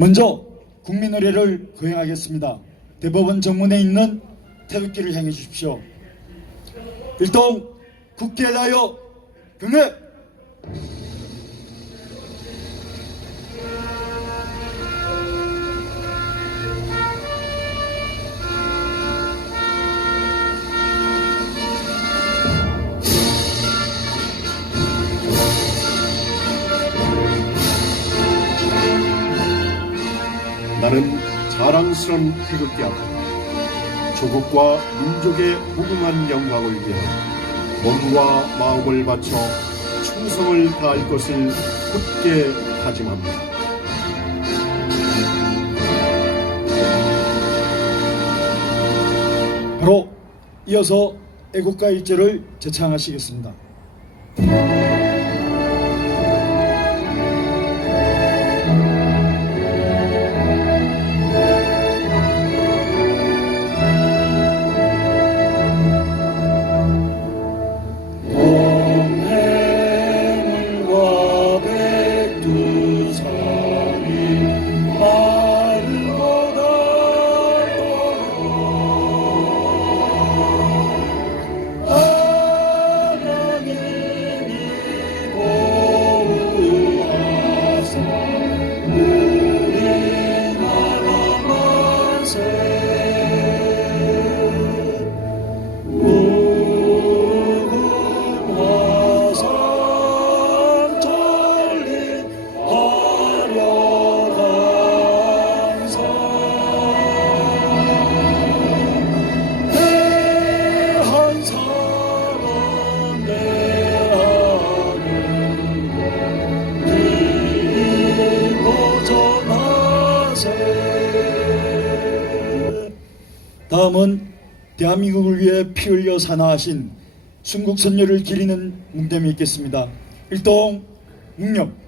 먼저 국민의례를 거행하겠습니다. 대법원 정문에 있는 태극기를 향해 주십시오. 일동 국회에 대하여 경례! 나는 자랑스런 태극기 앞에 조국과 민족의 무궁한 영광을 위해 몸과 마음을 바쳐 충성을 다할 것을 굳게 다짐합니다. 바로 이어서 애국가 일절을 제창하시겠습니다. 다음은 대한민국을 위해 피 흘려 산화하신 순국선열을 기리는 뭉댐이 있겠습니다. 일동 묵념.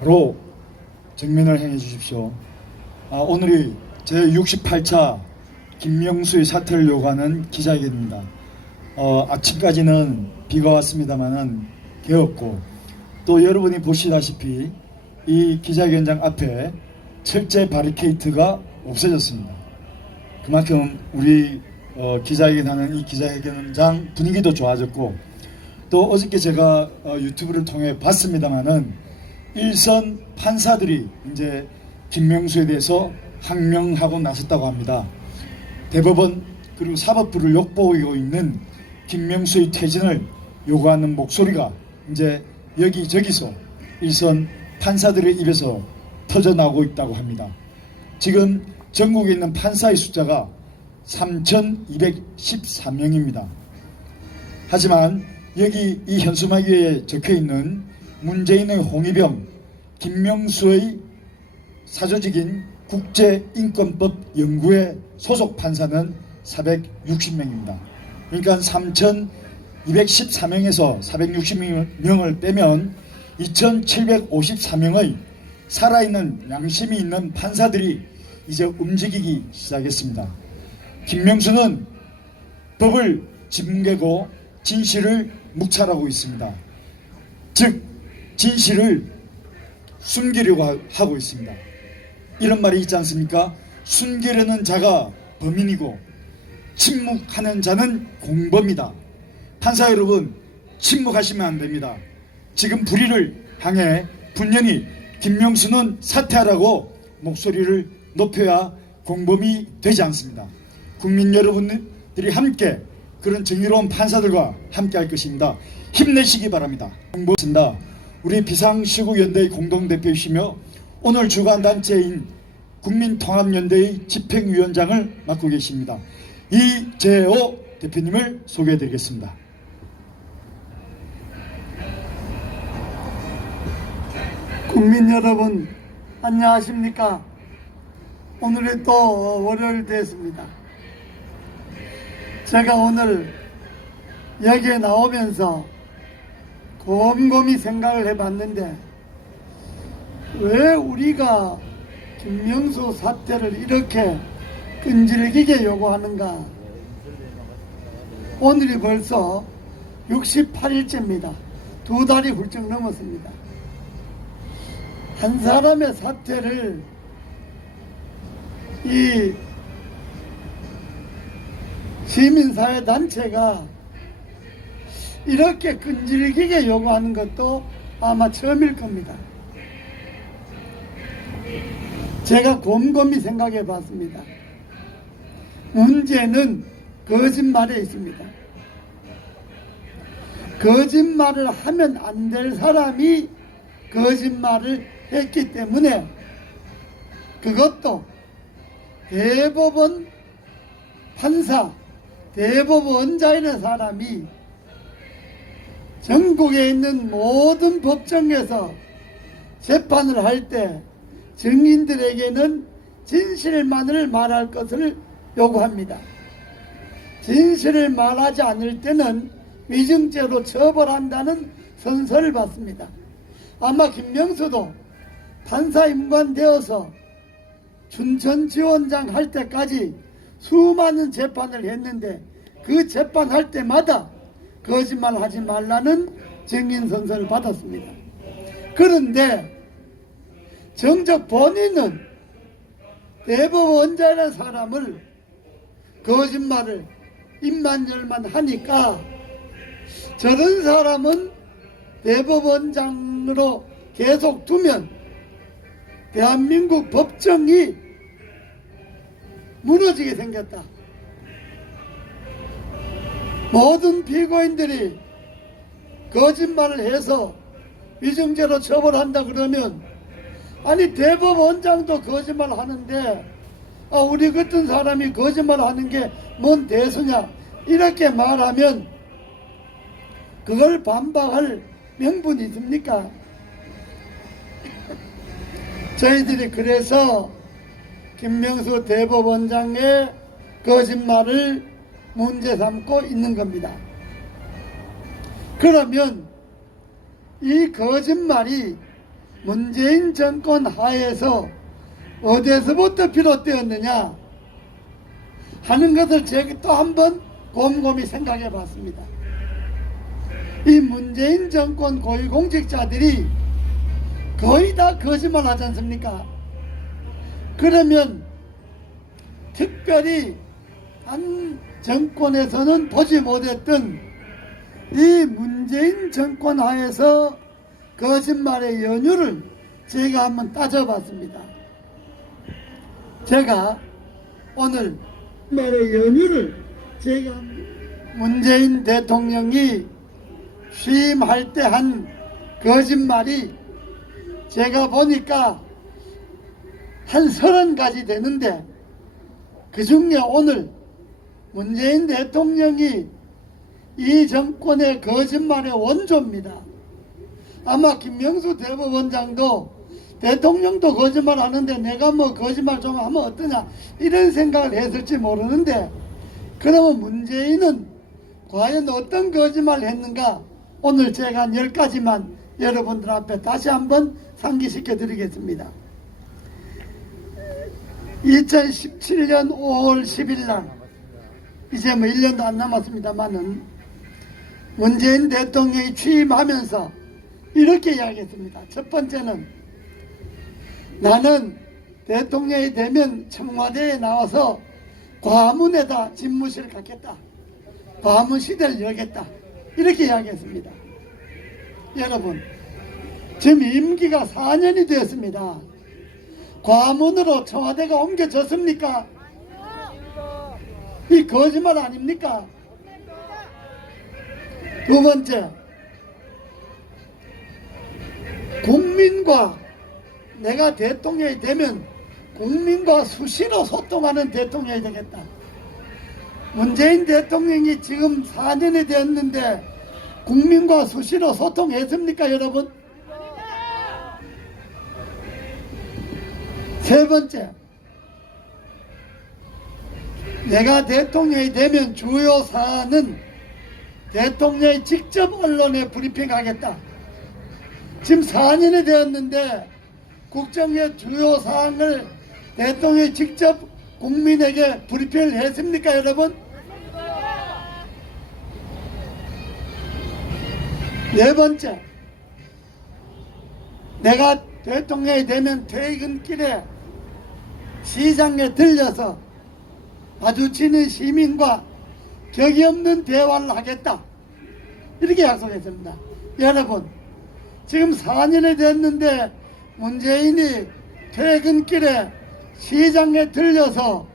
로 정면을 향해 주십시오. 오늘이 제68차 김명수의 사퇴를 요구하는 기자회견입니다. 아침까지는 비가 왔습니다만은 개었고, 또 여러분이 보시다시피 이 기자회견장 앞에 철제 바리케이트가 없어졌습니다. 그만큼 우리 기자회견하는 이 기자회견장 분위기도 좋아졌고, 또 어저께 제가 유튜브를 통해 봤습니다만은 일선 판사들이 이제 김명수에 대해서 항명하고 나섰다고 합니다. 대법원 그리고 사법부를 욕보이고 있는 김명수의 퇴진을 요구하는 목소리가 이제 여기저기서 일선 판사들의 입에서 터져나오고 있다고 합니다. 지금 전국에 있는 판사의 숫자가 3,214명입니다. 하지만 여기 이 현수막위에 적혀있는 문재인의 홍위병, 김명수의 사조직인 국제인권법연구회 소속 판사는 460명입니다. 그러니까 3,214명에서 460명을 빼면 2,754명의 살아있는 양심이 있는 판사들이 이제 움직이기 시작했습니다. 김명수는 법을 짓뭉개고 진실을 묵찰하고 있습니다. 즉 진실을 숨기려고 하고 있습니다. 이런 말이 있지 않습니까? 숨기려는 자가 범인이고 침묵하는 자는 공범이다. 판사 여러분, 침묵하시면 안 됩니다. 지금 불의를 향해 분연히 김명수는 사퇴하라고 목소리를 높여야 공범이 되지 않습니다. 국민 여러분들이 함께 그런 정의로운 판사들과 함께 할 것입니다. 힘내시기 바랍니다. 공범입니다. 우리 비상시국연대의 공동대표이시며 오늘 주관단체인 국민통합연대의 집행위원장을 맡고 계십니다. 이재호 대표님을 소개해드리겠습니다. 국민 여러분, 안녕하십니까? 오늘이 또 월요일 됐습니다. 제가 오늘 여기에 나오면서 곰곰이 생각을 해봤는데, 왜 우리가 김명수 사태를 이렇게 끈질기게 요구하는가? 오늘이 벌써 68일째입니다. 2달이 훌쩍 넘었습니다. 한 사람의 사퇴를 이 시민사회 단체가 이렇게 끈질기게 요구하는 것도 아마 처음일 겁니다. 제가 곰곰이 생각해 봤습니다. 문제는 거짓말에 있습니다. 거짓말을 하면 안 될 사람이 거짓말을 했기 때문에 그것도 대법원 판사, 대법원장이라는 사람이 전국에 있는 모든 법정에서 재판을 할 때 증인들에게는 진실만을 말할 것을 요구합니다. 진실을 말하지 않을 때는 위증죄로 처벌한다는 선서를 받습니다. 아마 김명수도 판사 임관되어서 춘천지원장 할 때까지 수많은 재판을 했는데 그 재판할 때마다 거짓말하지 말라는 증인 선서를 받았습니다. 그런데 정작 본인은 대법원장이라는 사람을 거짓말을 입만 열만 하니까 저런 사람은 대법원장으로 계속 두면 대한민국 법정이 무너지게 생겼다. 모든 피고인들이 거짓말을 해서 위증죄로 처벌한다 그러면, 아니 대법원장도 거짓말 하는데 우리 같은 사람이 거짓말 하는 게 뭔 대수냐, 이렇게 말하면 그걸 반박할 명분이 있습니까? 저희들이 그래서 김명수 대법원장의 거짓말을 문제 삼고 있는 겁니다. 그러면 이 거짓말이 문재인 정권 하에서 어디서부터 비롯되었느냐 하는 것을 제가 또 한번 곰곰이 생각해 봤습니다. 이 문재인 정권 고위공직자들이 거의 다 거짓말 하지 않습니까? 그러면 특별히 한 정권에서는 보지 못했던 이 문재인 정권 하에서 거짓말의 연유를 제가 한번 따져봤습니다. 제가 오늘 말의 연유를 제가 문재인 대통령이 취임할 때 한 거짓말이 제가 보니까 한 30가지 되는데, 그 중에 오늘 문재인 대통령이 이 정권의 거짓말의 원조입니다. 아마 김명수 대법원장도 대통령도 거짓말 하는데 내가 뭐 거짓말 좀 하면 어떠냐 이런 생각을 했을지 모르는데, 그러면 문재인은 과연 어떤 거짓말을 했는가, 오늘 제가 한 10가지만 여러분들 앞에 다시 한번 상기시켜 드리겠습니다. 2017년 5월 10일 날, 이제 뭐 1년도 안 남았습니다만은, 문재인 대통령이 취임하면서 이렇게 이야기했습니다. 첫 번째는, 나는 대통령이 되면 청와대에 나와서 과문에다 집무실을 갖겠다. 과문 시대를 열겠다. 이렇게 이야기했습니다. 여러분, 지금 임기가 4년이 되었습니다. 과문으로 청와대가 옮겨졌습니까? 이 거짓말 아닙니까? 두 번째, 국민과 내가 대통령이 되면 국민과 수시로 소통하는 대통령이 되겠다. 문재인 대통령이 지금 4년이 되었는데 국민과 수시로 소통했습니까, 여러분? 세 번째, 내가 대통령이 되면 주요 사안은 대통령이 직접 언론에 브리핑하겠다. 지금 4년이 되었는데 국정의 주요 사항을 대통령이 직접 국민에게 브리핑을 했습니까, 여러분? 네 번째, 내가 대통령이 되면 퇴근길에 시장에 들려서 마주치는 시민과 격이 없는 대화를 하겠다. 이렇게 약속했습니다. 여러분, 지금 4년이 됐는데 문재인이 퇴근길에 시장에 들려서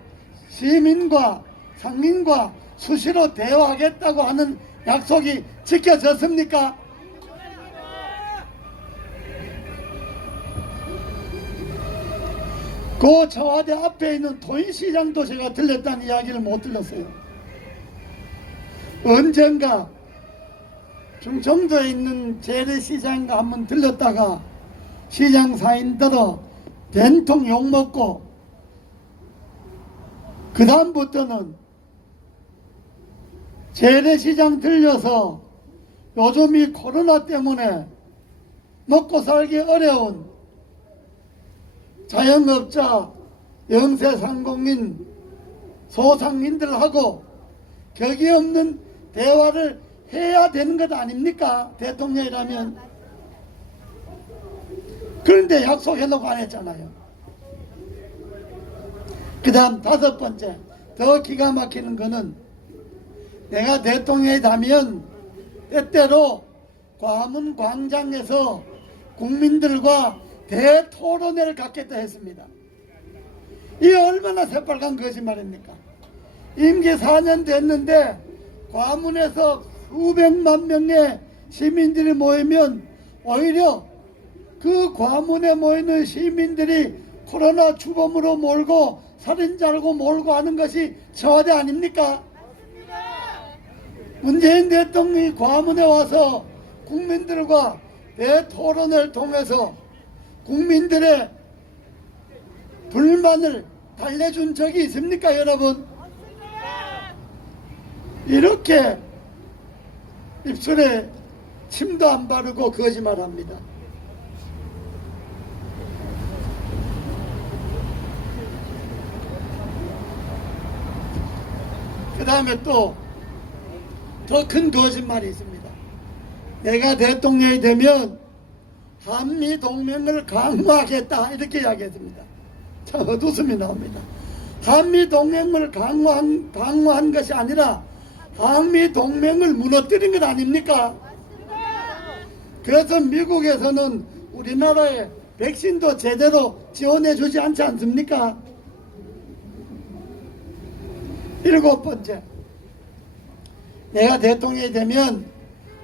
시민과 상민과 수시로 대화하겠다고 하는 약속이 지켜졌습니까? 그 청와대 앞에 있는 토인시장도 제가 들렸다는 이야기를 못 들었어요. 언젠가 충청도에 있는 재래시장가 한번 들렸다가 시장 사인들어 된통 욕먹고 그 다음부터는 재래시장 들려서 요즘 이 코로나 때문에 먹고 살기 어려운 자영업자, 영세상공인, 소상민들하고 격이 없는 대화를 해야 되는 것 아닙니까? 대통령이라면. 그런데 약속해놓고 안 했잖아요. 그 다음 다섯 번째, 더 기가 막히는 거는 내가 대통령이 되면 때때로 과문 광장에서 국민들과 대토론회를 갖겠다 했습니다. 이게 얼마나 새빨간 거짓말입니까? 임기 4년 됐는데 과문에서 수백만 명의 시민들이 모이면 오히려 그 과문에 모이는 시민들이 코로나 주범으로 몰고 살인자라고 몰고 하는 것이 청와대 아닙니까? 문재인 대통령이 과문에 와서 국민들과 대토론을 통해서 국민들의 불만을 달래준 적이 있습니까, 여러분? 이렇게 입술에 침도 안 바르고 거짓말합니다. 그 다음에 또 더 큰 거짓말이 있습니다. 내가 대통령이 되면 한미 동맹을 강화하겠다 이렇게 이야기했습니다. 참 웃음이 나옵니다. 한미 동맹을 강화한 것이 아니라 한미 동맹을 무너뜨린 것 아닙니까? 그래서 미국에서는 우리나라에 백신도 제대로 지원해 주지 않지 않습니까? 일곱 번째, 내가 대통령이 되면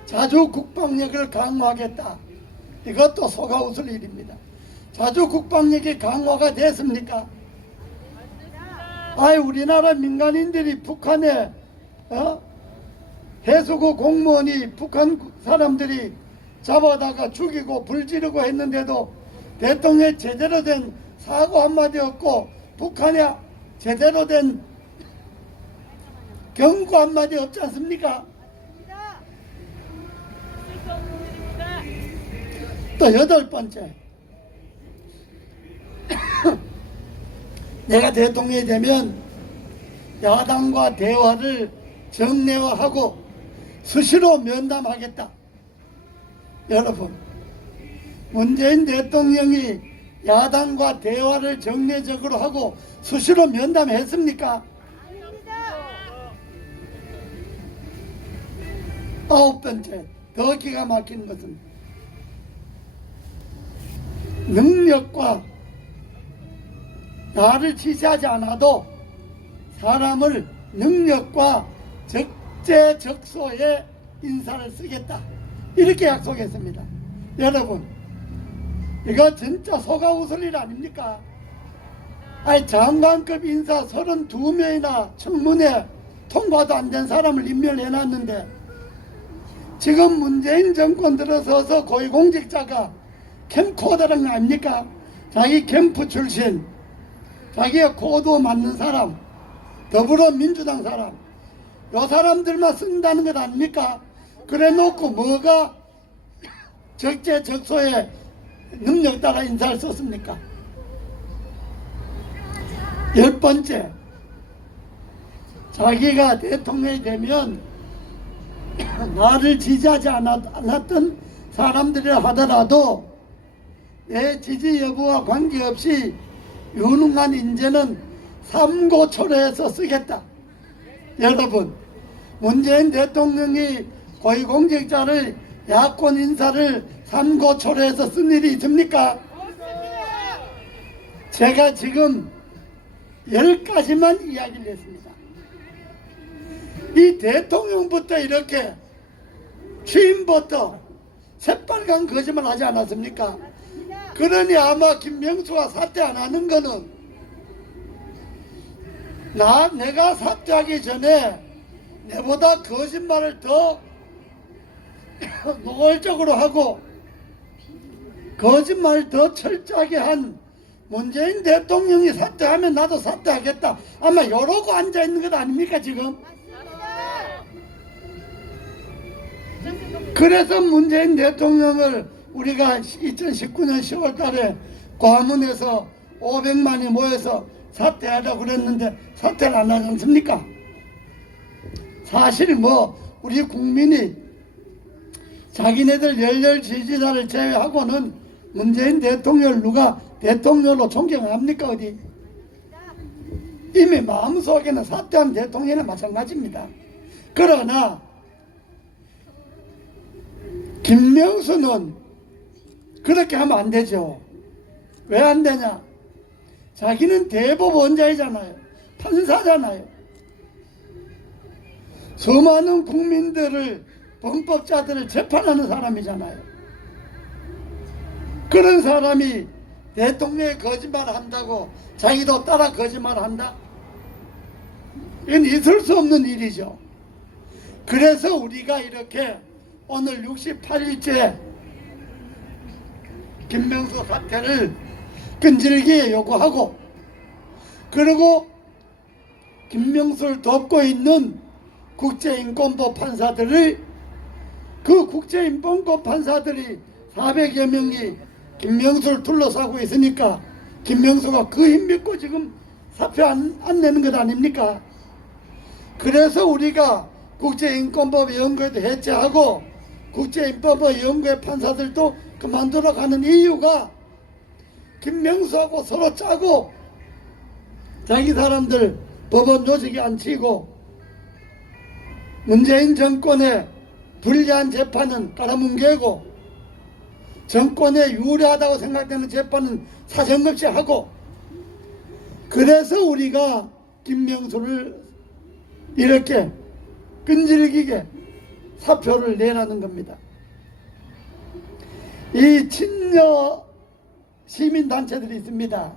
자주 국방력을 강화하겠다. 이것도 속아 웃을 일입니다. 자주 국방력이 강화가 됐습니까? 아이, 우리나라 민간인들이 북한에 해수구 공무원이 북한 사람들이 잡아다가 죽이고 불지르고 했는데도 대통령이 제대로 된 사고 한마디 없고 북한에 제대로 된 경고 한마디 없지 않습니까? 또 여덟 번째, 내가 대통령이 되면 야당과 대화를 정례화하고 수시로 면담하겠다. 여러분, 문재인 대통령이 야당과 대화를 정례적으로 하고 수시로 면담했습니까? 9번째, 더 기가 막힌 것은 능력과 나를 지지하지 않아도 사람을 능력과 적재적소에 인사를 쓰겠다, 이렇게 약속했습니다. 여러분, 이거 진짜 소가 웃을 일 아닙니까? 아니, 장관급 인사 32명이나 청문회 통과도 안 된 사람을 임명해놨는데, 지금 문재인 정권 들어서서 고위공직자가 캠코더라는 거 아닙니까? 자기 캠프 출신, 자기가 코드 맞는 사람, 더불어민주당 사람, 요 사람들만 쓴다는 것 아닙니까? 그래 놓고 뭐가 적재적소에 능력 따라 인사를 썼습니까? 10번째, 자기가 대통령이 되면 나를 지지하지 않았던 사람들이라 하더라도 내 지지 여부와 관계없이 유능한 인재는 삼고초려해서 쓰겠다. 여러분, 문재인 대통령이 고위공직자를 야권 인사를 삼고초려해서 쓴 일이 있습니까? 제가 지금 10가지만 이야기를 했습니다. 이 대통령부터 이렇게 취임부터 새빨간 거짓말 하지 않았습니까? 그러니 아마 김명수가 사퇴 안 하는 거는 내가 사퇴하기 전에 내보다 거짓말을 더 노골적으로 하고 거짓말을 더 철저하게 한 문재인 대통령이 사퇴하면 나도 사퇴하겠다, 아마 이러고 앉아있는 것 아닙니까 지금? 그래서 문재인 대통령을 우리가 2019년 10월 달에 과문에서 500만이 모여서 사퇴하라고 그랬는데 사퇴를 안 하지 않습니까? 사실 우리 국민이 자기네들 열렬 지지자를 제외하고는 문재인 대통령을 누가 대통령으로 존경합니까? 어디? 이미 마음속에는 사퇴한 대통령이나 마찬가지입니다. 그러나 김명수는 그렇게 하면 안 되죠. 왜 안 되냐? 자기는 대법원장이잖아요. 판사잖아요. 수많은 국민들을, 범법자들을 재판하는 사람이잖아요. 그런 사람이 대통령이 거짓말을 한다고 자기도 따라 거짓말을 한다? 이건 있을 수 없는 일이죠. 그래서 우리가 이렇게 오늘 68일째 김명수 사퇴를 끈질기게 요구하고, 그리고 김명수를 돕고 있는 국제인권법 판사들을, 그 국제인권법 판사들이 400여 명이 김명수를 둘러싸고 있으니까 김명수가 그 힘 믿고 지금 사표 안 내는 것 아닙니까? 그래서 우리가 국제인권법 연구회도 해체하고 국제인권법 연구회 판사들도 그만두러 가는 이유가 김명수하고 서로 짜고 자기 사람들 법원 조직에 앉히고 문재인 정권의 불리한 재판은 깔아뭉개고 정권에 유리하다고 생각되는 재판은 사정없이 하고, 그래서 우리가 김명수를 이렇게 끈질기게 사표를 내라는 겁니다. 이 친여 시민단체들이 있습니다.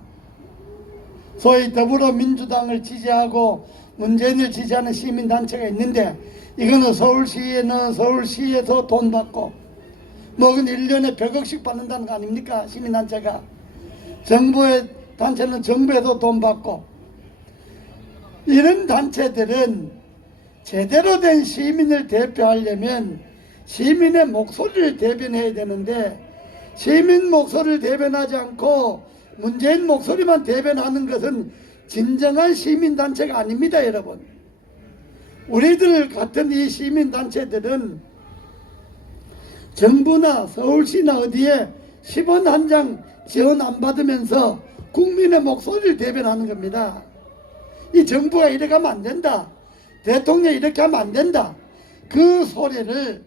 소위 더불어민주당을 지지하고 문재인을 지지하는 시민단체가 있는데, 이거는 서울시에는 서울시에서 돈 받고 그건 1년에 100억씩 받는다는 거 아닙니까? 시민단체가. 정부의 단체는 정부에서 돈 받고. 이런 단체들은 제대로 된 시민을 대표하려면 시민의 목소리를 대변해야 되는데, 시민 목소리를 대변하지 않고 문재인 목소리만 대변하는 것은 진정한 시민단체가 아닙니다, 여러분. 우리들 같은 이 시민단체들은 정부나 서울시나 어디에 10원 한 장 지원 안 받으면서 국민의 목소리를 대변하는 겁니다. 이 정부가 이렇게 하면 안 된다, 대통령이 이렇게 하면 안 된다, 그 소리를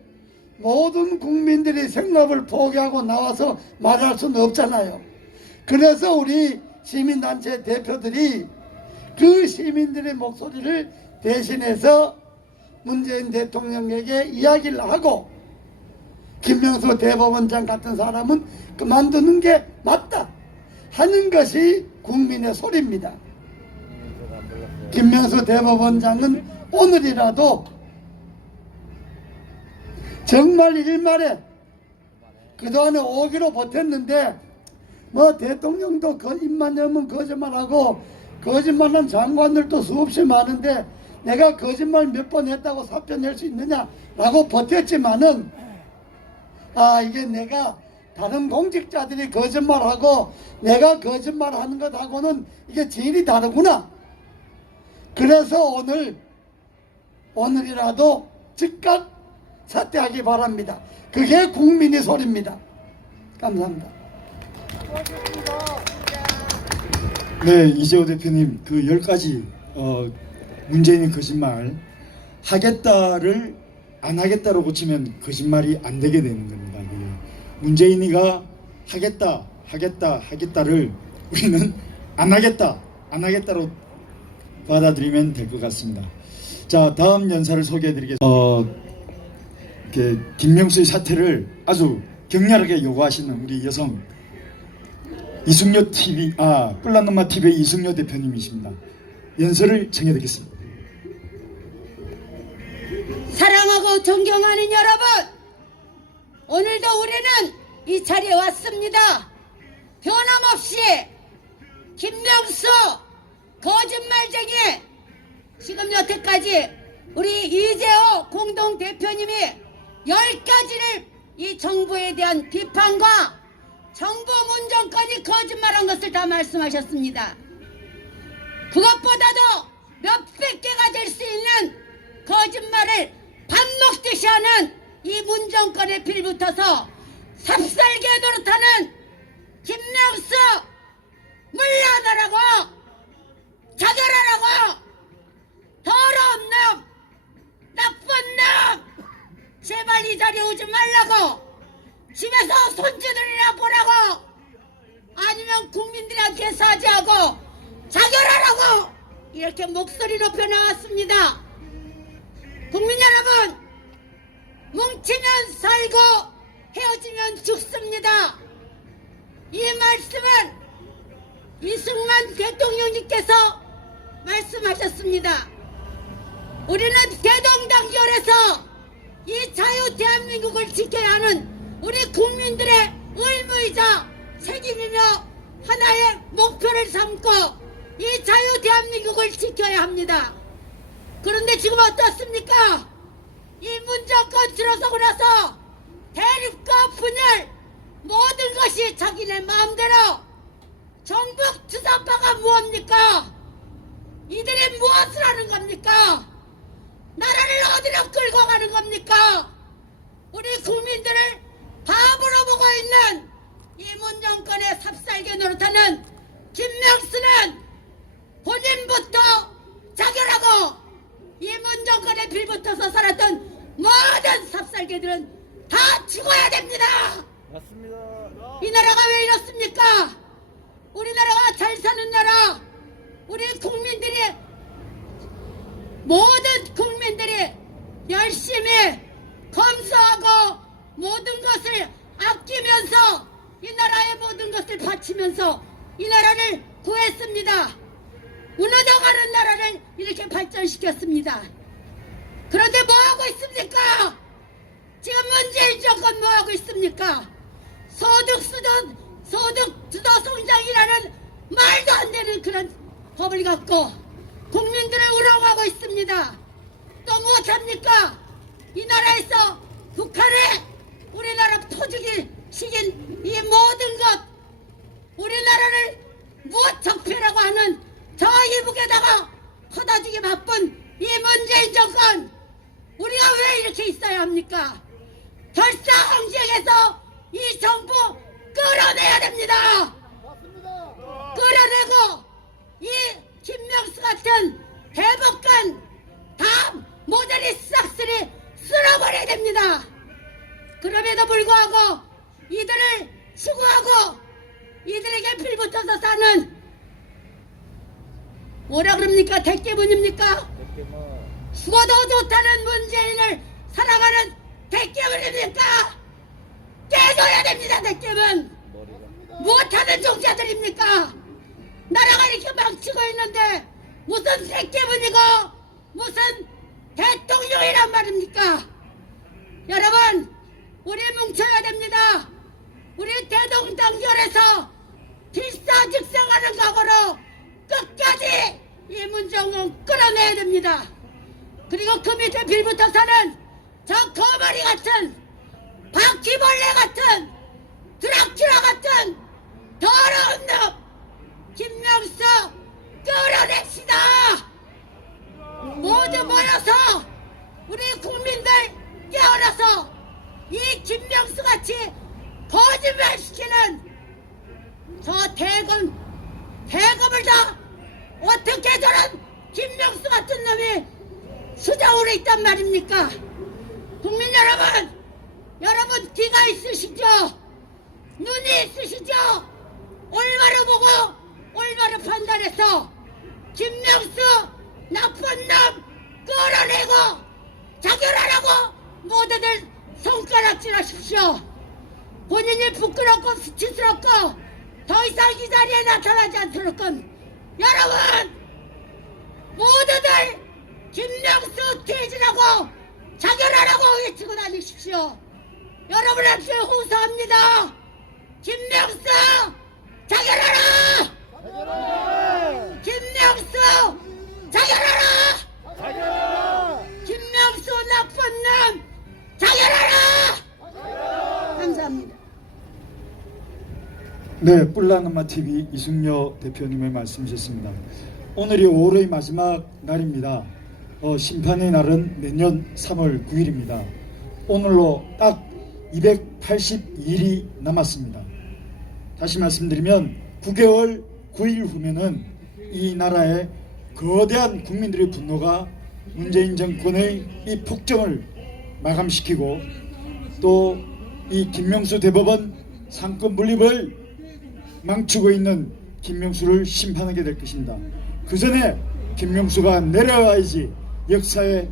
모든 국민들이 생업을 포기하고 나와서 말할 수는 없잖아요. 그래서 우리 시민단체 대표들이 그 시민들의 목소리를 대신해서 문재인 대통령에게 이야기를 하고 김명수 대법원장 같은 사람은 그만두는 게 맞다 하는 것이 국민의 소리입니다. 김명수 대법원장은 오늘이라도 정말 일말에 그동안에 5기로 버텼는데 뭐 대통령도 입만 열면 거짓말하고 거짓말한 장관들도 수없이 많은데 내가 거짓말 몇 번 했다고 사표 낼 수 있느냐라고 버텼지만은 이게 내가 다른 공직자들이 거짓말하고 내가 거짓말하는 것하고는 이게 질이 다르구나. 그래서 오늘이라도 즉각 사퇴하기 바랍니다. 그게 국민의 소리입니다. 감사합니다. 네, 이재호 대표님 그 10가지 문재인의 거짓말 하겠다를 안 하겠다로 고치면 거짓말이 안 되게 되는 겁니다. 그게. 문재인이가 하겠다를 우리는 안 하겠다로 받아들이면 될 것 같습니다. 자, 다음 연사를 소개해드리겠습니다. 김명수의 사퇴를 아주 격렬하게 요구하시는 우리 여성 이승효 TV, 뿔난엄마 TV의 이승효 대표님이십니다. 연설을 청해드리겠습니다. 사랑하고 존경하는 여러분, 오늘도 우리는 이 자리에 왔습니다. 변함없이 김명수 거짓말쟁이, 지금 여태까지 우리 이재호 공동대표님이 10가지를 이 정부에 대한 비판과 정부 문정권이 거짓말한 것을 다 말씀하셨습니다. 그것보다도 몇백 개가 될 수 있는 거짓말을 밥 먹듯이 하는 이 문정권에 빌붙어서 삽살개 노릇하는 김명수 물러나라고, 자결하라고, 더러운 놈, 나쁜 놈, 제발 이 자리에 오지 말라고, 집에서 손주들이나 보라고, 아니면 국민들한테 사죄하고 자결하라고 이렇게 목소리 높여 나왔습니다. 국민 여러분, 뭉치면 살고 헤어지면 죽습니다. 이 말씀은 이승만 대통령님께서 말씀하셨습니다. 우리는 대동단결해서 이 자유 대한민국을 지켜야 하는 우리 국민들의 의무이자 책임이며 하나의 목표를 삼고 이 자유 대한민국을 지켜야 합니다. 그런데 지금 어떻습니까? 이 문정권 들어서고 나서 대립과 분열, 모든 것이 자기네 마음대로. 정북 주사파가 무엇입니까? 이들이 무엇을 하는 겁니까? 나라를 어디로 끌고 가는 겁니까? 우리 국민들을 바보로 보고 있는 이 문정권의 삽살개 노릇하는 김명수는 본인부터 자결하고 이 문정권에 빌붙어서 살았던 모든 삽살개들은 다 죽어야 됩니다. 맞습니다. 이 나라가 왜 이렇습니까? 우리나라가 잘 사는 나라, 우리 국민들이, 모든 국민들이 열심히 검소하고 모든 것을 아끼면서 이 나라의 모든 것을 바치면서 이 나라를 구했습니다. 무너져가는 나라를 이렇게 발전시켰습니다. 그런데 뭐하고 있습니까? 지금 문재인 정권 뭐하고 있습니까? 소득주도 성장이라는 말도 안 되는 그런 법을 갖고 국민들을 우롱하고 있습니다. 또 무엇합니까? 이 나라에서 북한에 우리나라 토죽이 시킨 이 모든 것, 우리나라를 무엇 적폐라고 하는 저 이북에다가 퍼다주기 바쁜 이 문재인 정권, 우리가 왜 이렇게 있어야 합니까? 결사항쟁에서 이 정부 끌어내야 됩니다. 끌어내고 이 김명수 같은 대법관 다 모조리 싹쓸이 쓸어 붙어서 사는 뭐라 그럽니까? 대깨문입니까? 죽어도 좋다는 문재인을 사랑하는 대깨문입니까? 깨져야 됩니다. 대깨문 못하는 종자들입니까? 나라가 이렇게 망치고 있는데 무슨 대깨문이고 무슨 대통령이란 말입니까? 여러분 우리 뭉쳐야 됩니다. 우리 대동단결해서 필사직생하는 각오로 끝까지 이 문정은 끌어내야 됩니다. 그리고 그 밑에 빌부터 사는 저 거머리 같은 바퀴벌레 같은 드라큘라 같은 더러운 놈 김명수 끌어냅시다. 모두 모여서 우리 국민들 깨어나서 이 김명수 같이 거짓말시키는 저 대검을 다 어떻게 저런 김명수 같은 놈이 수장으로 있단 말입니까? 국민 여러분 귀가 있으시죠? 눈이 있으시죠? 올바로 보고 올바로 판단해서 김명수 나쁜 놈 끌어내고 자결하라고 모두들 손가락질하십시오. 본인이 부끄럽고 수치스럽고 더 이상 이 자리에 나타나지 않도록 여러분 모두들 김명수 퇴진하고 자결하라고 외치고 다니십시오. 여러분한테 호소합니다. 김명수 자결하라! 김명수 자결하라! 김명수 나쁜 놈 자결하라! 감사합니다. 네, 뿔랑엄마 TV 이승려 대표님의 말씀이셨습니다. 오늘이 5월의 마지막 날입니다. 심판의 날은 내년 3월 9일입니다. 오늘로 딱 282일이 남았습니다. 다시 말씀드리면 9개월 9일 후면은 이 나라의 거대한 국민들의 분노가 문재인 정권의 이 폭정을 마감시키고 또 이 김명수 대법원 상권 분립을 망치고 있는 김명수를 심판하게 될 것입니다. 그 전에 김명수가 내려와야지 역사의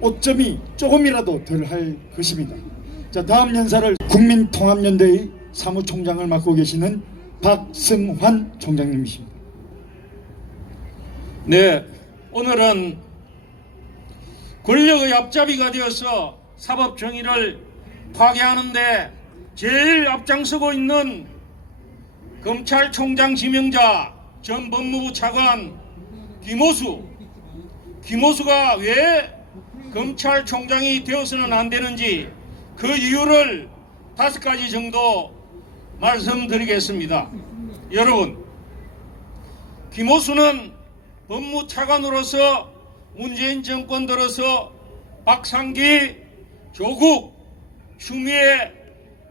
오점이 조금이라도 덜 할 것입니다. 자, 다음 연사를 국민통합연대의 사무총장을 맡고 계시는 박승환 총장님이십니다. 네, 오늘은 권력의 앞잡이가 되어서 사법 정의를 파괴하는데 제일 앞장서고 있는 검찰총장 지명자 전 법무부 차관 김호수가 왜 검찰총장이 되어서는 안 되는지 그 이유를 5가지 정도 말씀드리겠습니다. 여러분, 김호수는 법무차관으로서 문재인 정권 들어서 박상기, 조국, 추미애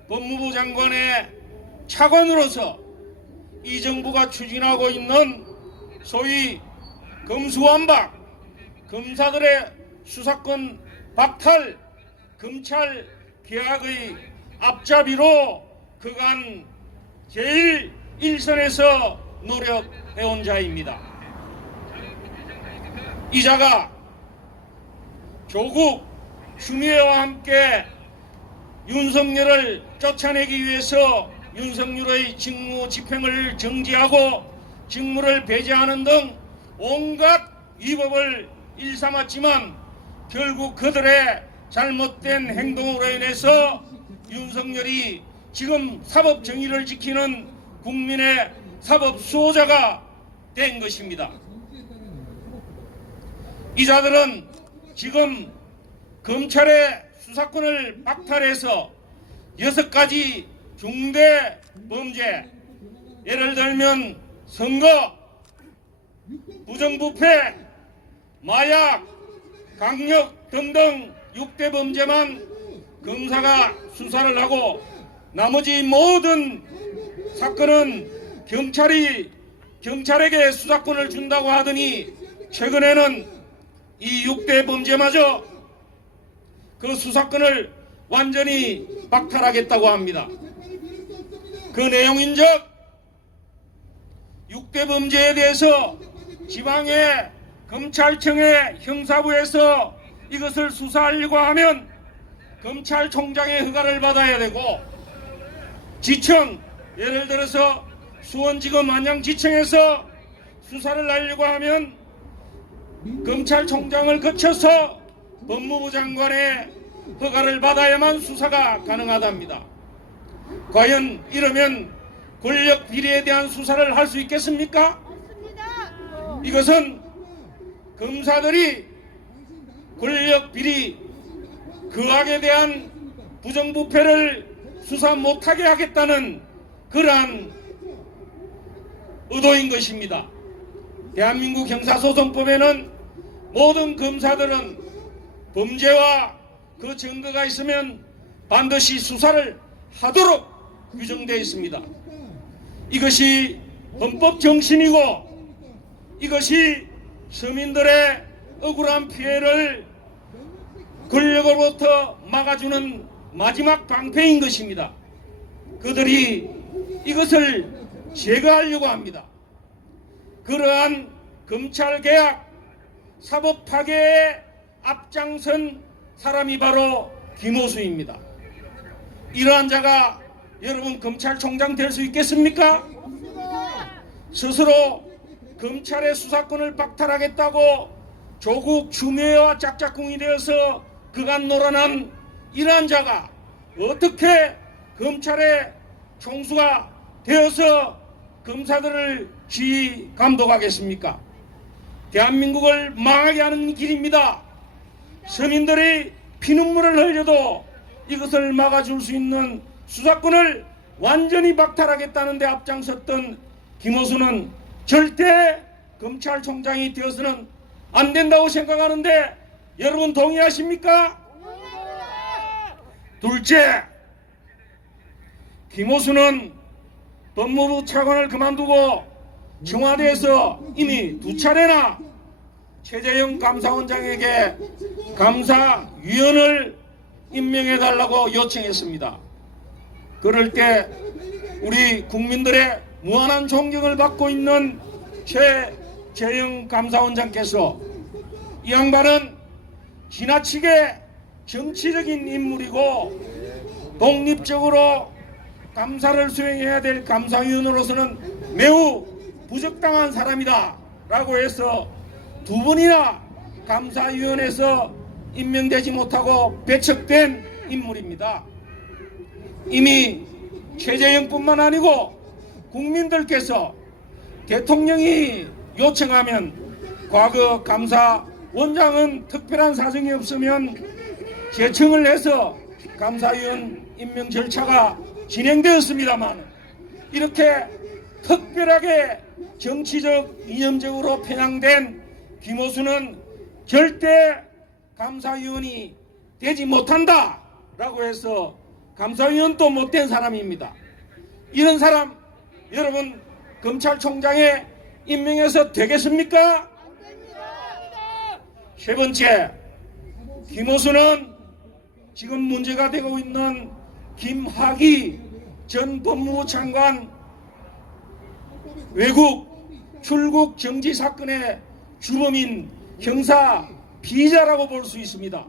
법무부 장관의 차관으로서 이 정부가 추진하고 있는 소위 검수완박, 검사들의 수사권 박탈, 검찰 개혁의 앞잡이로 그간 제일 일선에서 노력해온 자입니다. 이 자가 조국, 추미애와 함께 윤석열을 쫓아내기 위해서 윤석열의 직무 집행을 정지하고 직무를 배제하는 등 온갖 위법을 일삼았지만 결국 그들의 잘못된 행동으로 인해서 윤석열이 지금 사법 정의를 지키는 국민의 사법 수호자가 된 것입니다. 이 자들은 지금 검찰의 수사권을 박탈해서 6가지 중대 범죄, 예를 들면 선거, 부정부패, 마약, 강력 등등 6대 범죄만 검사가 수사를 하고 나머지 모든 사건은 경찰에게 수사권을 준다고 하더니 최근에는 이 6대 범죄마저 그 수사권을 완전히 박탈하겠다고 합니다. 그 내용인즉 6대 범죄에 대해서 지방의 검찰청의 형사부에서 이것을 수사하려고 하면 검찰총장의 허가를 받아야 되고, 지청, 예를 들어서 수원지검 안양지청에서 수사를 하려고 하면 검찰총장을 거쳐서 법무부 장관의 허가를 받아야만 수사가 가능하답니다. 과연 이러면 권력 비리에 대한 수사를 할 수 있겠습니까? 이것은 검사들이 권력 비리, 거악에 대한 부정부패를 수사 못하게 하겠다는 그러한 의도인 것입니다. 대한민국 형사소송법에는 모든 검사들은 범죄와 그 증거가 있으면 반드시 수사를 하도록 규정되어 있습니다. 이것이 헌법 정신이고, 이것이 서민들의 억울한 피해를 권력으로부터 막아주는 마지막 방패인 것입니다. 그들이 이것을 제거하려고 합니다. 그러한 검찰개혁, 사법파괴에 앞장선 사람이 바로 김호수입니다. 이러한 자가 여러분 검찰총장 될 수 있겠습니까? 스스로 검찰의 수사권을 박탈하겠다고 조국 추미애와 짝짝꿍이 되어서 그간 놀아난 이러한 자가 어떻게 검찰의 총수가 되어서 검사들을 지휘 감독하겠습니까? 대한민국을 망하게 하는 길입니다. 서민들이 피눈물을 흘려도 이것을 막아줄 수 있는 수사권을 완전히 박탈하겠다는 데 앞장섰던 김호수는 절대 검찰총장이 되어서는 안 된다고 생각하는데 여러분 동의하십니까? 둘째, 김호수는 법무부 차관을 그만두고 청와대에서 이미 2차례나 최재형 감사원장에게 감사위원을 임명해달라고 요청했습니다. 그럴 때 우리 국민들의 무한한 존경을 받고 있는 최재형 감사원장께서 이 양반은 지나치게 정치적인 인물이고 독립적으로 감사를 수행해야 될 감사위원으로서는 매우 부적당한 사람이다 라고 해서 2번이나 감사위원회에서 임명되지 못하고 배척된 인물입니다. 이미 최재형뿐만 아니고 국민들께서 대통령이 요청하면 과거 감사원장은 특별한 사정이 없으면 제청을 해서 감사위원 임명 절차가 진행되었습니다만, 이렇게 특별하게 정치적 이념적으로 편향된 김호수는 절대 감사위원이 되지 못한다 라고 해서 감사위원도 못된 사람입니다. 이런 사람 여러분 검찰총장에 임명해서 되겠습니까? 세 번째, 김호수는 지금 문제가 되고 있는 김학의 전 법무부 장관 외국 출국 정지 사건의 주범인 형사 피의자라고 볼 수 있습니다.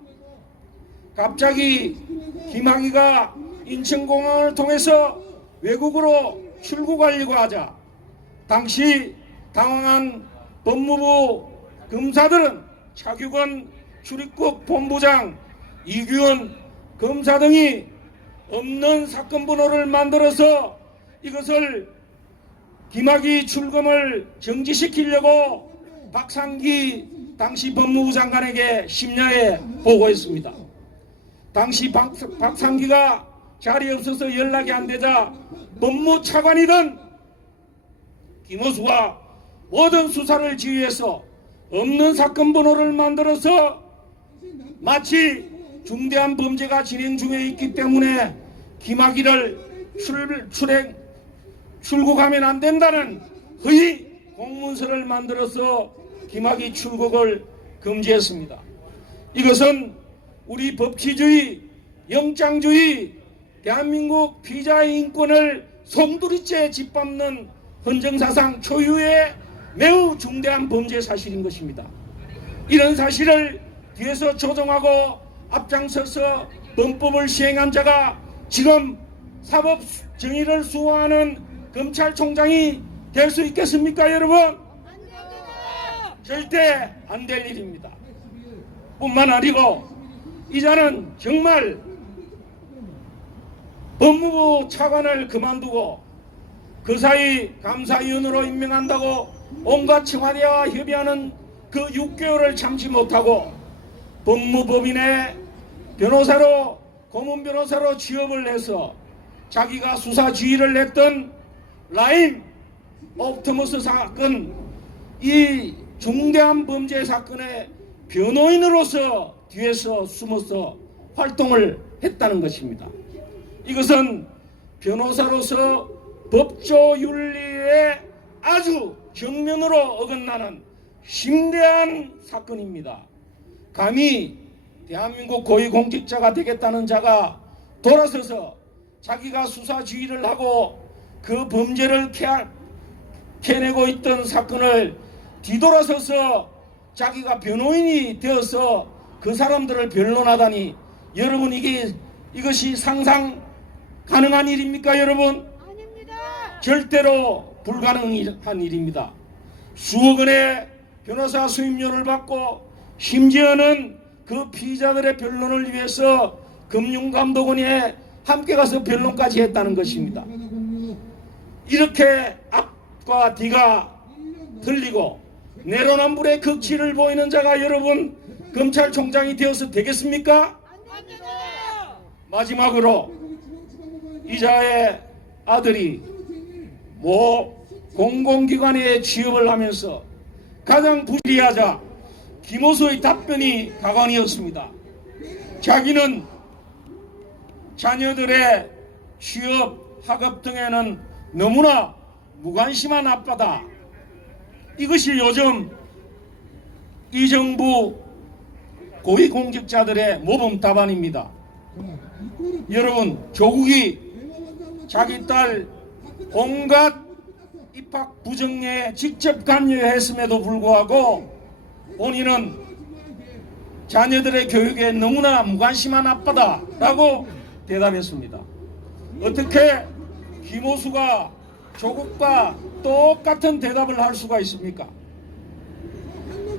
갑자기 김학의가 인천공항을 통해서 외국으로 출국하려고 하자 당시 당황한 법무부 검사들은 차규건 출입국 본부장, 이규원 검사 등이 없는 사건 번호를 만들어서 이것을 김학의 출금을 정지시키려고 박상기 당시 법무부 장관에게 심야에 보고했습니다. 당시 박상기가 자리에 없어서 연락이 안 되자 법무차관이던 김호수가 모든 수사를 지휘해서 없는 사건 번호를 만들어서 마치 중대한 범죄가 진행 중에 있기 때문에 김학의를 출국하면 안 된다는 허위 공문서를 만들어서 김학의 출국을 금지했습니다. 이것은 우리 법치주의, 영장주의, 대한민국 피의자의 인권을 송두리째 짓밟는 헌정사상 초유의 매우 중대한 범죄 사실인 것입니다. 이런 사실을 뒤에서 조정하고 앞장서서 범법을 시행한 자가 지금 사법 정의를 수호하는 검찰총장이 될 수 있겠습니까, 여러분? 절대 안 될 일입니다. 뿐만 아니고 이자는 정말 법무부 차관을 그만두고 그 사이 감사위원으로 임명한다고 온갖 청와대와 협의하는 그 6개월을 참지 못하고 법무법인의 변호사로 고문 변호사로 취업을 해서 자기가 수사 지휘를 했던 라임 옵티머스 사건, 이 중대한 범죄 사건의 변호인으로서 뒤에서 숨어서 활동을 했다는 것입니다. 이것은 변호사로서 법조 윤리에 아주 정면으로 어긋나는 심대한 사건입니다. 감히 대한민국 고위공직자가 되겠다는 자가 돌아서서 자기가 수사 지휘를 하고 그 범죄를 캐내고 있던 사건을 뒤돌아서서 자기가 변호인이 되어서 그 사람들을 변론하다니, 여러분 이것이 상상 가능한 일입니까, 여러분? 아닙니다. 절대로 불가능한 일입니다. 수억 원의 변호사 수임료를 받고 심지어는 그 피의자들의 변론을 위해서 금융감독원에 함께 가서 변론까지 했다는 것입니다. 이렇게 앞과 뒤가 틀리고 내로남불의 극치를 보이는 자가 여러분 검찰총장이 되어서 되겠습니까? 마지막으로 이자의 아들이 공공기관에 취업을 하면서 가장 부실하자 김호수의 답변이 가관이었습니다. 자기는 자녀들의 취업, 학업 등에는 너무나 무관심한 아빠다. 이것이 요즘 이 정부 고위공직자들의 모범 답안입니다. 여러분, 조국이 자기 딸 온갖 입학 부정에 직접 관여했음에도 불구하고 본인은 자녀들의 교육에 너무나 무관심한 아빠다라고 대답했습니다. 어떻게 김호수가 조국과 똑같은 대답을 할 수가 있습니까?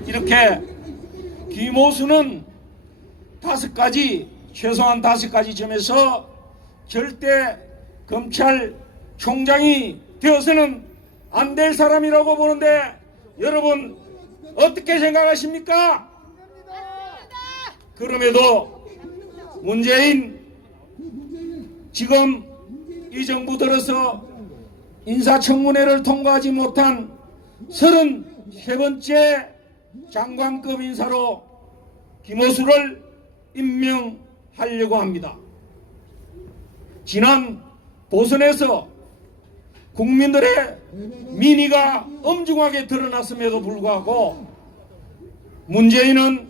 이렇게 김호수는 최소한 5가지 점에서 절대 검찰총장이 되어서는 안 될 사람이라고 보는데 여러분 어떻게 생각하십니까? 그럼에도 문재인 지금 이 정부 들어서 인사청문회를 통과하지 못한 33번째 장관급 인사로 김호수를 임명하려고 합니다. 지난 보선에서 국민들의 민의가 엄중하게 드러났음에도 불구하고 문재인은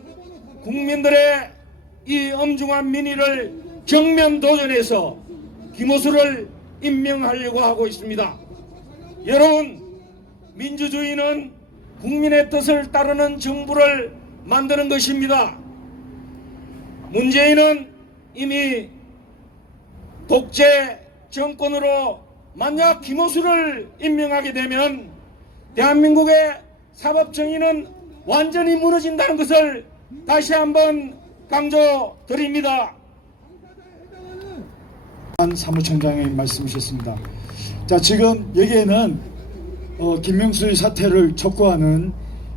국민들의 이 엄중한 민의를 정면 도전해서 김호수를 임명하려고 하고 있습니다. 여러분, 민주주의는 국민의 뜻을 따르는 정부를 만드는 것입니다. 문재인은 이미 독재 정권으로 만약 김호수를 임명하게 되면 대한민국의 사법정의는 완전히 무너진다는 것을 다시 한번 강조드립니다. 사무총장의 말씀이셨습니다. 자, 지금 여기에는 김명수의 사퇴를 촉구하는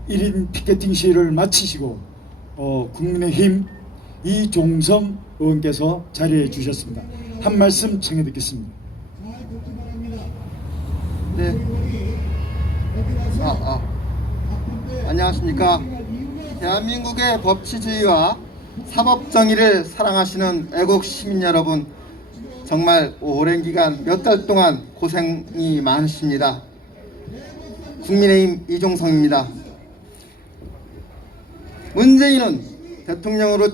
1인 피켓팅 시위를 마치시고 국민의힘 이종성 의원께서 자리해 주셨습니다. 한 말씀 청해 듣겠습니다. 네. 안녕하십니까. 대한민국의 법치주의와 사법정의를 사랑하시는 애국 시민 여러분, 정말 오랜 기간 몇 달 동안 고생이 많으십니다. 국민의힘 이종성입니다. 문재인은 대통령으로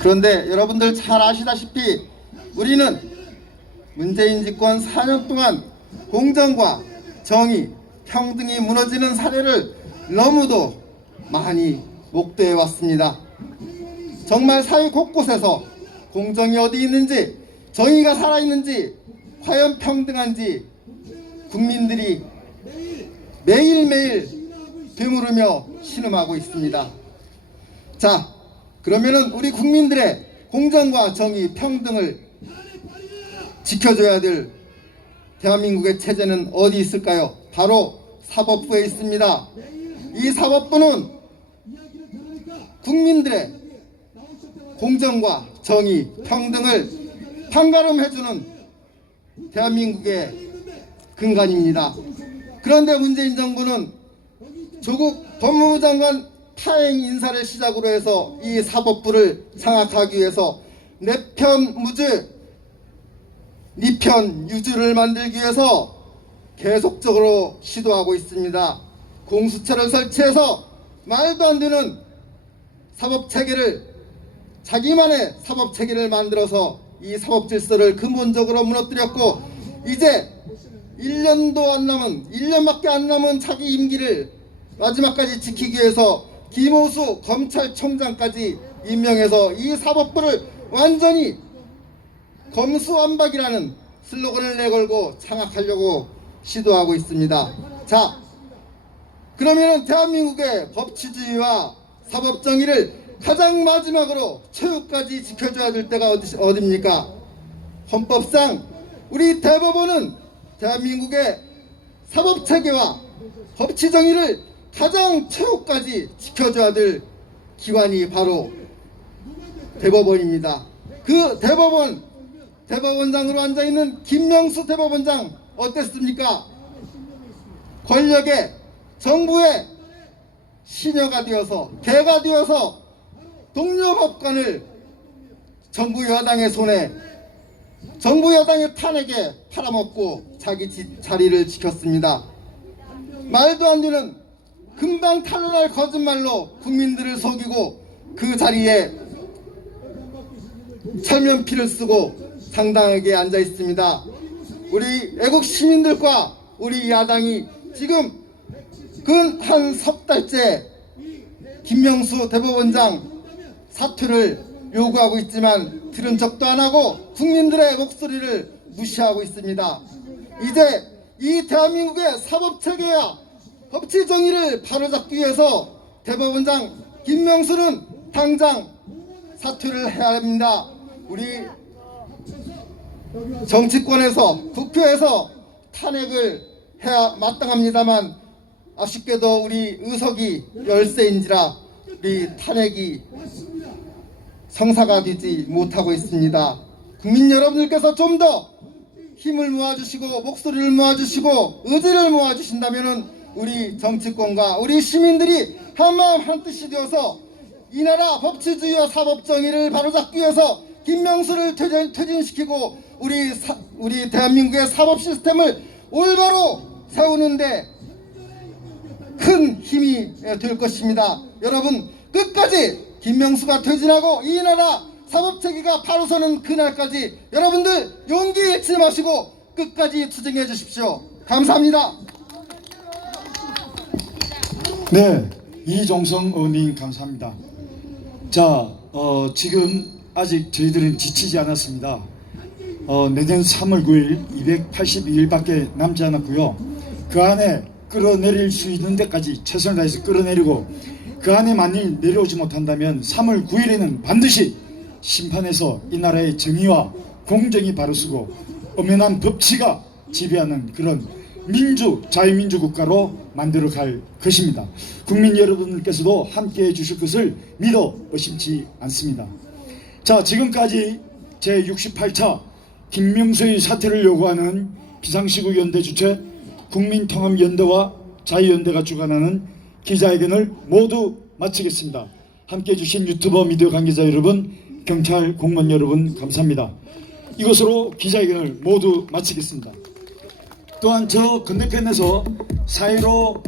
그런데 여러분들 잘 아시다시피 우리는 문재인 집권 4년 동안 공정과 정의, 평등이 무너지는 사례를 너무도 많이 목도해 왔습니다. 정말 사회 곳곳에서 공정이 어디 있는지, 정의가 살아있는지, 과연 평등한지 국민들이 매일매일 되물으며 신음하고 있습니다. 자, 그러면은 우리 국민들의 공정과 정의, 평등을 지켜줘야 될 대한민국의 체제는 어디 있을까요? 바로 사법부에 있습니다. 이 사법부는 국민들의 공정과 정의, 평등을 판가름해주는 대한민국의 근간입니다. 그런데 문재인 정부는 조국 법무부 장관 타행 인사를 시작으로 해서 이 사법부를 장악하기 위해서 내편 무죄, 니편 유죄를 만들기 위해서 계속적으로 시도하고 있습니다. 공수처를 설치해서 말도 안 되는 사법체계를, 자기만의 사법체계를 만들어서 이 사법질서를 근본적으로 무너뜨렸고, 이제 1년밖에 안 남은 자기 임기를 마지막까지 지키기 위해서 김호수 검찰총장까지 임명해서 이 사법부를 완전히 검수완박이라는 슬로건을 내걸고 장악하려고 시도하고 있습니다. 자, 그러면 대한민국의 법치주의와 사법정의를 가장 마지막으로 최후까지 지켜줘야 될 때가 어디입니까? 헌법상 우리 대법원은 대한민국의 사법체계와 법치정의를 가장 최후까지 지켜줘야 될 기관이 바로 대법원입니다. 그 대법원장으로 앉아있는 김명수 대법원장 어땠습니까? 권력의, 정부의 시녀가 되어서, 개가 되어서 동료 법관을 정부 여당의 손에, 정부 여당의 탄핵에 팔아먹고 자기 자리를 지켰습니다. 말도 안 되는 금방 탄로날 거짓말로 국민들을 속이고 그 자리에 철면피를 쓰고 당당하게 앉아 있습니다. 우리 애국 시민들과 우리 야당이 지금 근 한 석 달째 김명수 대법원장 사퇴를 요구하고 있지만 들은 척도 안 하고 국민들의 목소리를 무시하고 있습니다. 이제 이 대한민국의 사법체계와 법치정의를 바로잡기 위해서 대법원장 김명수는 당장 사퇴를 해야 합니다. 우리 정치권에서, 국회에서 탄핵을 해야 마땅합니다만 아쉽게도 우리 의석이 열세인지라 우리 탄핵이 성사가 되지 못하고 있습니다. 국민 여러분들께서 좀 더 힘을 모아주시고 목소리를 모아주시고 의지를 모아주신다면 우리 정치권과 우리 시민들이 한마음 한뜻이 되어서 이 나라 법치주의와 사법정의를 바로잡기 위해서 김명수를 퇴진시키고 우리 대한민국의 사법 시스템을 올바로 세우는데 큰 힘이 될 것입니다. 여러분, 끝까지 김명수가 퇴진하고 이 나라 사법체계가 바로 서는 그날까지 여러분들 용기 잃지 마시고 끝까지 투쟁해 주십시오. 감사합니다. 네, 이종성 의원님 감사합니다. 자, 지금 아직 저희들은 지치지 않았습니다. 내년 3월 9일 282일밖에 남지 않았고요. 그 안에 끌어내릴 수 있는 데까지 최선을 다해서 끌어내리고, 그 안에 만일 내려오지 못한다면 3월 9일에는 반드시 심판에서 이 나라의 정의와 공정이 바로서고 엄연한 법치가 지배하는 그런 자유민주 국가로 만들어갈 것입니다. 국민 여러분께서도 함께해 주실 것을 믿어 의심치 않습니다. 자, 지금까지 제68차 김명수의 사퇴를 요구하는 비상시국연대 주최 국민통합연대와 자유연대가 주관하는 기자회견을 모두 마치겠습니다. 함께해 주신 유튜버 미디어 관계자 여러분, 경찰 공무원 여러분 감사합니다. 이것으로 기자회견을 모두 마치겠습니다. 또한 저 건너편에서 사회로